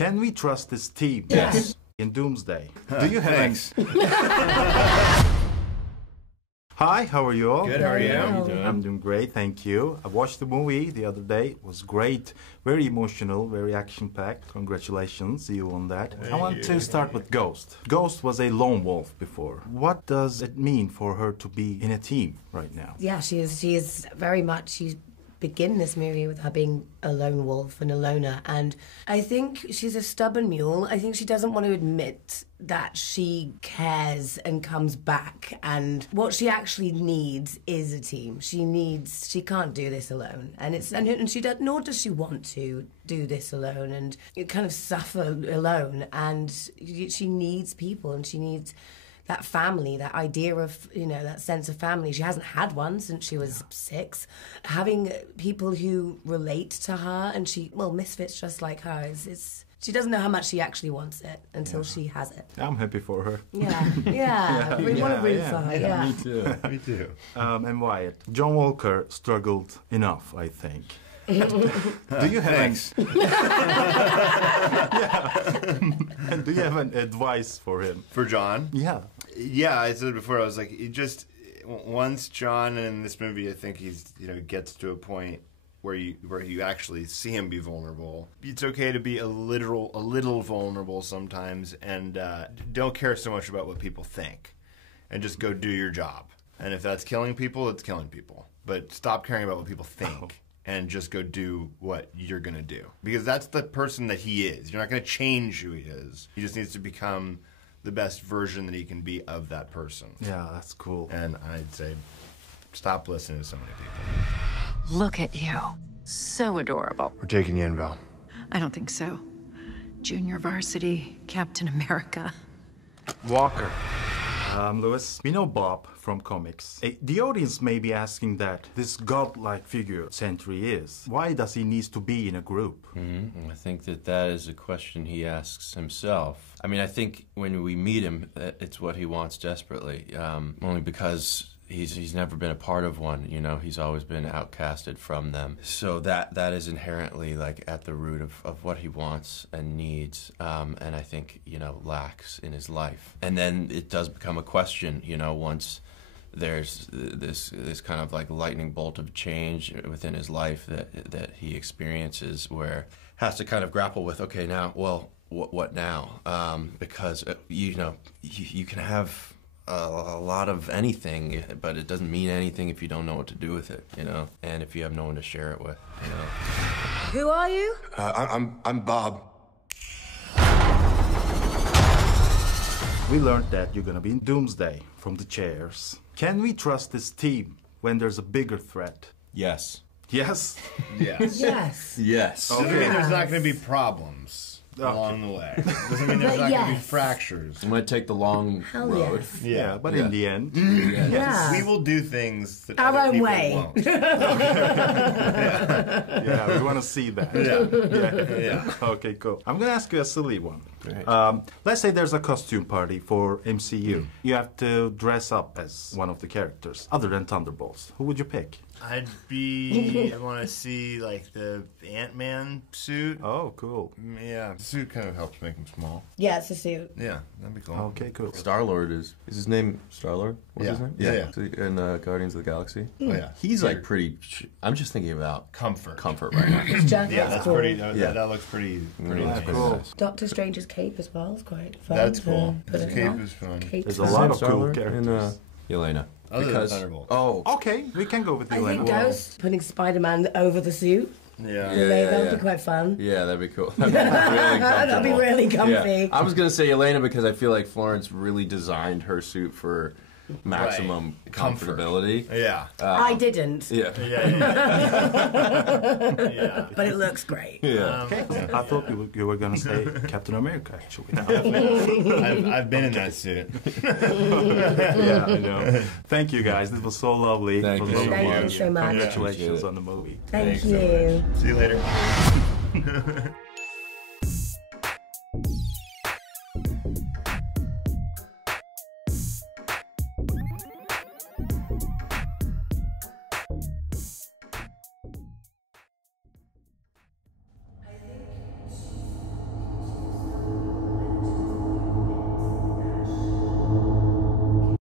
Can we trust this team? Yes. In Doomsday. Do you have Thanks. Hi, how are you all? Good, how are you? How are you doing? I'm doing great, thank you. I watched the movie the other day. It was great. Very emotional, very action-packed. Congratulations to you on that. I want to start with Ghost. Ghost was a lone wolf before. What does it mean for her to be in a team right now? Yeah, she is very much. You begin this movie with her being a lone wolf and a loner, and I think she's a stubborn mule. I think she doesn't want to admit that she cares and comes back, and what she actually needs is a team. She can't do this alone, and nor does she want to do this alone and kind of suffer alone, and she needs people, and she needs that family, that idea of, that sense of family. She hasn't had one since she was 6. Having people who relate to her, and misfits just like her, she doesn't know how much she actually wants it until she has it. I'm happy for her. Yeah. We want to root for her, yeah. Me too. Me too. And Wyatt, John Walker struggled enough, I think. Do you have Thanks. And do you have an advice for him? For John? Yeah. Yeah, I said before, I was like, once John in this movie, I think he's, gets to a point where you actually see him be vulnerable. It's okay to be a little vulnerable sometimes, and don't care so much about what people think, and just go do your job. And if that's killing people, it's killing people. But stop caring about what people think. And just go do what you're going to do. Because that's the person that he is. You're not going to change who he is. He just needs to become the best version that he can be of that person. Yeah, that's cool. And I'd say, stop listening to so many people. Look at you. So adorable. We're taking you in, Val. I don't think so. Junior varsity, Captain America. Walker. Lewis, we know Bob from comics. The audience may be asking that this godlike figure Sentry is. Why does he need to be in a group? I think that is a question he asks himself. I mean, I think when we meet him, it's what he wants desperately. Only because he's never been a part of one, he's always been outcasted from them. So that is inherently at the root of what he wants and needs, and I think, lacks in his life. And then it does become a question, once there's this kind of lightning bolt of change within his life that he experiences, where has to kind of grapple with, okay, now, well, what now? Because, you can have a lot of anything, but it doesn't mean anything if you don't know what to do with it, and if you have no one to share it with, Who are you? I'm Bob. We learned that you're gonna be in Doomsday from the chairs. Can we trust this team when there's a bigger threat? Yes. Yes? Yes. Yes. Yes. Doesn't mean there's not going to be problems along the way. Doesn't mean there's not going to be fractures. I'm going to take the long road. Yes. Yeah, but in the end... Yeah. We will do things that Our other own people way. won't. Yeah, we want to see that. Yeah. Okay, cool. I'm going to ask you a silly one. Right. Let's say there's a costume party for MCU. You have to dress up as one of the characters, other than Thunderbolts. Who would you pick? I want to see the Ant-Man suit. Oh, cool. Yeah, the suit kind of helps make him small. Yeah, it's a suit. Yeah, that'd be cool. Okay, cool. Star-Lord is his name Star-Lord? What's his name? Yeah. So, in Guardians of the Galaxy. Oh, yeah. He's pretty... I'm just thinking about Comfort right now. Yeah, that's cool. pretty. That looks pretty Yeah, nice. cool. Doctor Strange's cape as well is quite fun. That's cool. Put His it cape on. is fun. There's a lot of cool Star-Lord characters. and Yelena. Other than Thunderbolts. Oh, Okay, we can go with I Yelena. think Ghost putting Spider-Man over the suit. Yeah. That would be quite fun. yeah, that'd be cool. That'd be really That'd be really comfy. Yeah. I was gonna say Yelena because I feel like Florence really designed her suit for maximum comfortability. Yeah. I didn't, Yeah. Yeah. but it looks great. Yeah. Okay, I thought you were going to say Captain America, actually. I've been in that suit. Yeah, I know. Thank you, guys. This was so lovely. Thank It was you so lovely. Thank you so much. Congratulations Appreciate it. on the movie. Thank Thanks so you. See you later.